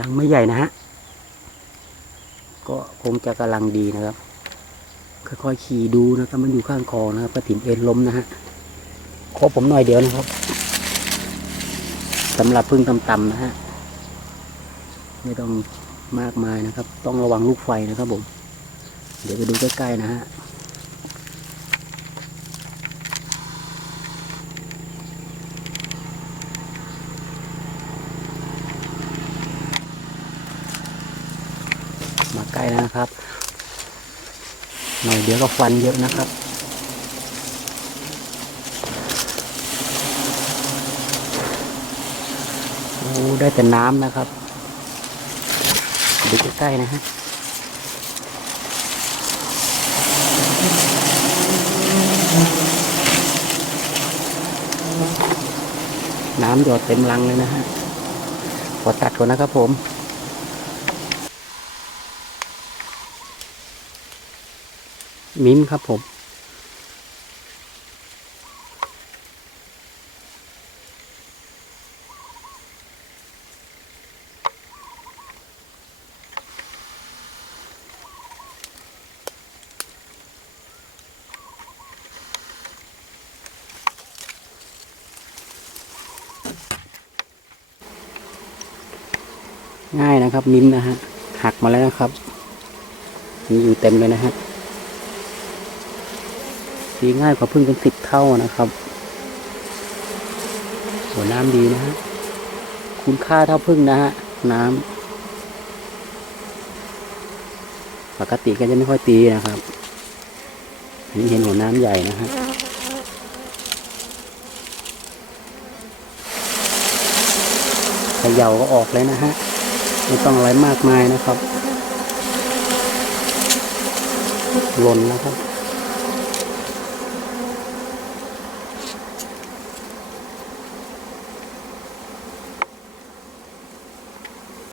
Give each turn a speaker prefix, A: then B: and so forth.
A: ลังไม่ใหญ่นะฮะ ก็คงจะกำลังดีนะครับ ค่อยๆขี่ดูนะครับ มันอยู่ข้างคอนะครับกระถิ่นเอ็นล้มนะฮะขอผมหน่อยเดียวนะครับสำหรับพึ่งต่ำๆนะฮะ ไม่ต้องมากมายนะครับ ต้องระวังลูกไฟนะครับผม เดี๋ยวไปดูใกล้ๆนะฮะ ใกล้แล้วนะครับ หน่อยเดี๋ยวก็ฟันเยอะนะครับโอ้ได้แต่น้ำนะครับดูใกล้ๆนะฮะน้ำหยดเต็มรังเลยนะฮะขอตัดก่อนนะครับผม มิ้มครับผม ง่ายนะครับ มิ้มนะฮะ หักมาแล้วนะครับ มีอยู่เต็มเลยนะฮะ สีง่ายกว่าพึ่งเป็นสิบเท่านะครับหัวน้ำดีนะฮะคุณค่าเท่าพึ่งนะฮะน้ำปกติก็จะไม่ค่อยตีนะครับอันนี้เห็นหัวน้ำใหญ่นะฮะเขย่าก็ออกเลยนะฮะไม่ต้องอะไรมากมายนะครับหล่นนะครับ